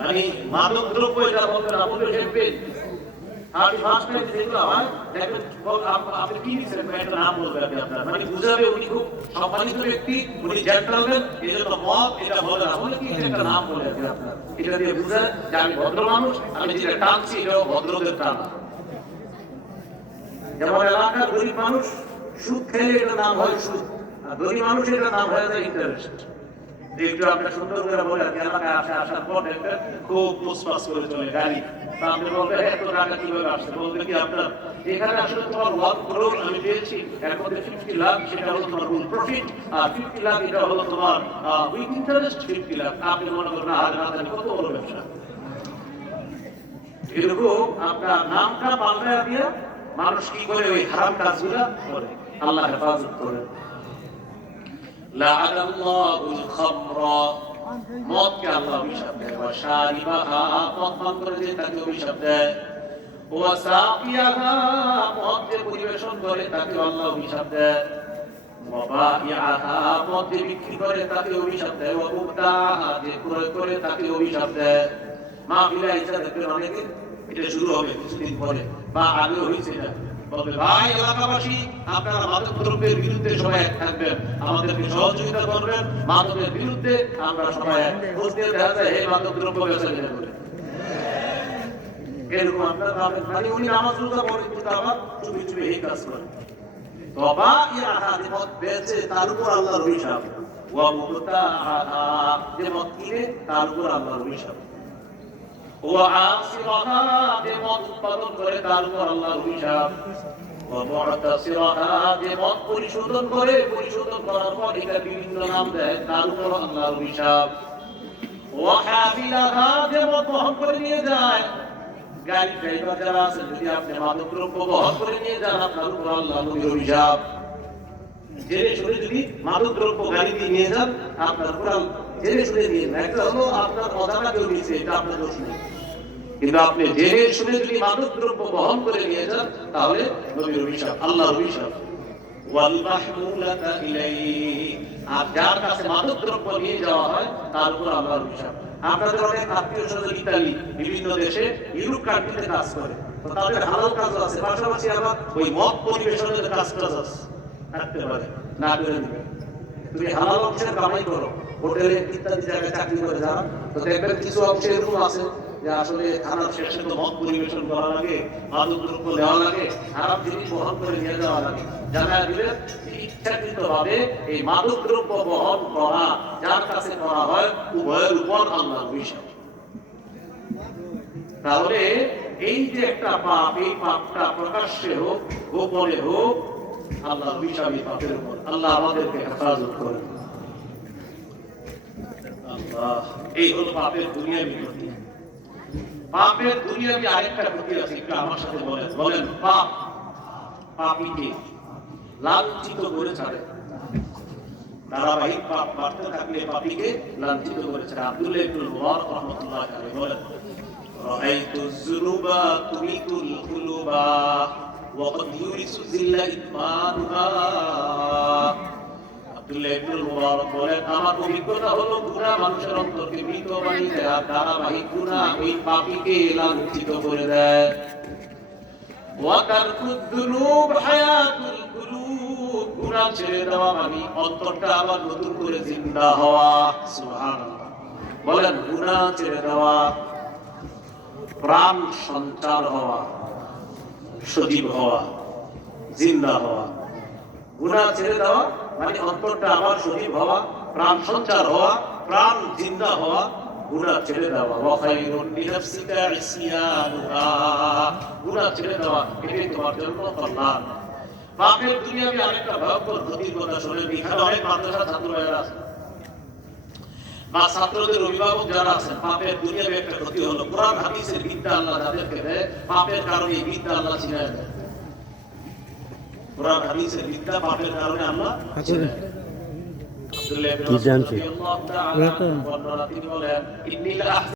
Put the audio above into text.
মানে মাদক দ্রব্য এটা বলতে না বলতে ক্যাম্পেইন আপনি ফার্স্ট টাইম দেখলাম দেখবেন আপনি কি দিচ্ছেন একটা নাম বলবেন আপনার মানে বুঝাবে উনি খুব সম্মানিত ব্যক্তি উনি জেন্টলম্যান এই জন্য মত এটা বলে না বলে কি একটা নাম বলে আপনার এটা দিয়ে বুঝায় যে আমি ভদ্র মানুষ আমি যেটা টানছি এটাও ভদ্রদের টান যেমন এলাকার গরিব মানুষ সুদ খেলে এটা নাম হয় সুদ আর গরিব মানুষ এটা নাম হয় ইন্টারেস্ট একটু আপনার সুন্দর করে বলে এলাকায় আসার পর দেখবেন খুব পুষ্পাস করে চলে গাড়ি আপনি বলবেন এত টাকা কিভাবে আসছে বলবে কি আপনার এখানে আসলে তোমার 1 crore আমি পেয়েছি এর মধ্যে 50 লাখ সেটা হলো তোমার ফুল প্রফিট আর 50 লাখ এটা হলো তোমার উইথ ইন্টারেস্ট 50 লাখ আপনি মনে করেন আর না জানি কত বড় ব্যবসা এরকম আপনার নামটা পাল্টায় দিয়ে মানুষ কি করে ওই হারাম কাজগুলো করে আল্লাহ হেফাজত করে لعن الله الخمر মদ কে আল্লাহ অভিশাপ দেয় ওয়া শারিবাহা মদ পান করে যে তাকে অভিশাপ দেয় ওয়া সাকিয়াহা মদ যে পরিবেশন করে তাকে আল্লাহ অভিশাপ দেয় ওয়া বাইআহা মদ যে বিক্রি করে তাকে অভিশাপ দেয় ওয়া মুবতাহা যে ক্রয় করে তাকে অভিশাপ দেয় মাহফিলে ইচ্ছা দেখবেন অনেকে এটা শুরু হবে কিছুদিন পরে বা আগে হয়েছে না বলবে ভাই এলাকাবাসী আপনারা মাদক দ্রব্যের বিরুদ্ধে সবাই এক থাকবেন আমাদেরকে সহযোগিতা করবেন মাদকের বিরুদ্ধে আমরা সবাই এক বুঝতে দেখা যায় এই মাদক দ্রব্য ব্যবসা যেটা করে এরকম আপনারা ভাবেন মানে উনি নামাজ রোজা পড়ে কিন্তু আবার চুপি চুপি এই কাজ করে তবা ইয়া হাদি মত বেচে তার উপর আল্লাহর অভিশাপ ওয়া মুবতাহা যে মত কিনে তার উপর আল্লাহর অভিশাপ ওয়া আসিরাহা যে মদ উৎপাদন করে তার উপর আল্লাহর অভিশাপ ওয়া মু'তাসিরাহা যে মদ পরিশোধন করে পরিশোধন করার পর এটা বিভিন্ন নাম দেয় তার উপর আল্লাহর অভিশাপ ওয়া হামিলাহা যে মদ বহন করে নিয়ে যায় গাড়ি ড্রাইভার যারা আছে যদি আপনি মাদক দ্রব্য বহন করে নিয়ে যান আপনার উপর আল্লাহর অভিশাপ জেনে শুনে যদি মাদক দ্রব্য গাড়ি দিয়ে নিয়ে যান আপনার উপর জেনে শুনে নিয়ে একটা হলো আপনার অজানা কেউ নিয়েছে এটা আপনার দোষ নেই কিন্তু আপনি জেনে শুনে যদি মাদক দ্রব্য বহন করে নিয়ে যান তাহলে নবীর অভিশাপ আল্লাহর অভিশাপ ওয়াল মাহমুলাতা ইলাইহি আর যার কাছে মাদক দ্রব্য নিয়ে যাওয়া হয় তার উপর আল্লাহর অভিশাপ আপনাদের অনেক আত্মীয় স্বজন ইতালি বিভিন্ন দেশে ইউরোপ কান্ট্রিতে কাজ করে তো তাদের হালাল কাজ আছে পাশাপাশি আবার ওই মদ পরিবেশনের কাজটা আছে থাকতে পারে না করে দিবেন তুমি হালাল অংশের কামাই করো হোটেলে ইত্যাদি জায়গায় চাকরি করে যাও তো দেখবেন কিছু অংশে এরকম আছে যে আসলে খানার শেষে তো মদ পরিবেশন করা লাগে মাদক দ্রব্য দেওয়া লাগে খারাপ জিনিস বহন করে নিয়ে যাওয়া লাগে জানায় দিলেন ইচ্ছাকৃতভাবে এই মাদক দ্রব্য বহন করা যার কাছে করা হয় উভয়ের উপর আল্লাহর অভিশাপ তাহলে এই যে একটা পাপ এই পাপটা প্রকাশ্যে হোক গোপনে হোক আল্লাহর অভিশাপ এই পাপের উপর আল্লাহ আমাদেরকে হেফাজত করেন আল্লাহ এই হলো পাপের দুনিয়াবি ক্ষতি পাপের দুনিয়াবি আরেকটা ক্ষতি আছে একটু আমার সাথে বলেন পাপ পাপীকে লাঞ্ছিত করে ছাড়ে ধারাবাহিক পাপ বাড়তে থাকলে পাপীকে লাঞ্ছিত করে ছাড়ে আব্দুল্লাহ ইবনে মুবারক রাহমাতুল্লাহ আলাইহি বলেন রাআইতু যুনুবা তুমিতুল কুলুবা ওয়া ক্বাদ ইউরিসু যিল্লা ইতমানুহা আব্দুল্লাহ ইবনে মুবারক বলেন আমার অভিজ্ঞতা হলো গুনাহ মানুষের অন্তরকে মৃত বানিয়ে দেয় আর ধারাবাহিক গুনাহ ওই পাপীকে লাঞ্ছিত করে দেয় ওয়া তারকুদ যুনুব হায়াতুল কুলুব গুনাহ ছেড়ে দেওয়া মানে অন্তরটা আবার নতুন করে জিন্দা হওয়া সুবহানাল্লাহ বলেন গুনাহ ছেড়ে দেওয়া প্রাণ সঞ্চার হওয়া সজীব হওয়া জিন্দা হওয়া গুনাহ ছেড়ে দেওয়া মানে অন্তরটা আবার সজীব হওয়া প্রাণ সঞ্চার হওয়া প্রাণ জিন্দা হওয়া গুনাহ ছেড়ে দেওয়া ওয়া খায়রুন লিনাফসিকা ইসয়ানুহা গুনাহ ছেড়ে দেওয়া এটাই তোমার জন্য কল্যাণ পাপের দুনিয়াতে আরেকটা ভয়ঙ্কর ক্ষতির কথা শুনে এখানে অনেক মাদ্রাসা ছাত্ররা আছে বা ছাত্রদের অভিভাবক যারা আছেন পাপের দুনিয়াতে একটা ক্ষতি হলো কোরআন হাদিসের বিদ্যা আল্লাহ যাদেরকে দেয় পাপের কারণে এই বিদ্যা আল্লাহ ছিনায় দেয় কোরআন হাদিসের বিদ্যা পাপের কারণে আল্লাহ ছিনায় দেয় আব্দুল্লাহ ইবনে মাসউদ রাদিয়াল্লাহু তাআলা বর্ণনা তিনি বলেন ইন্নিল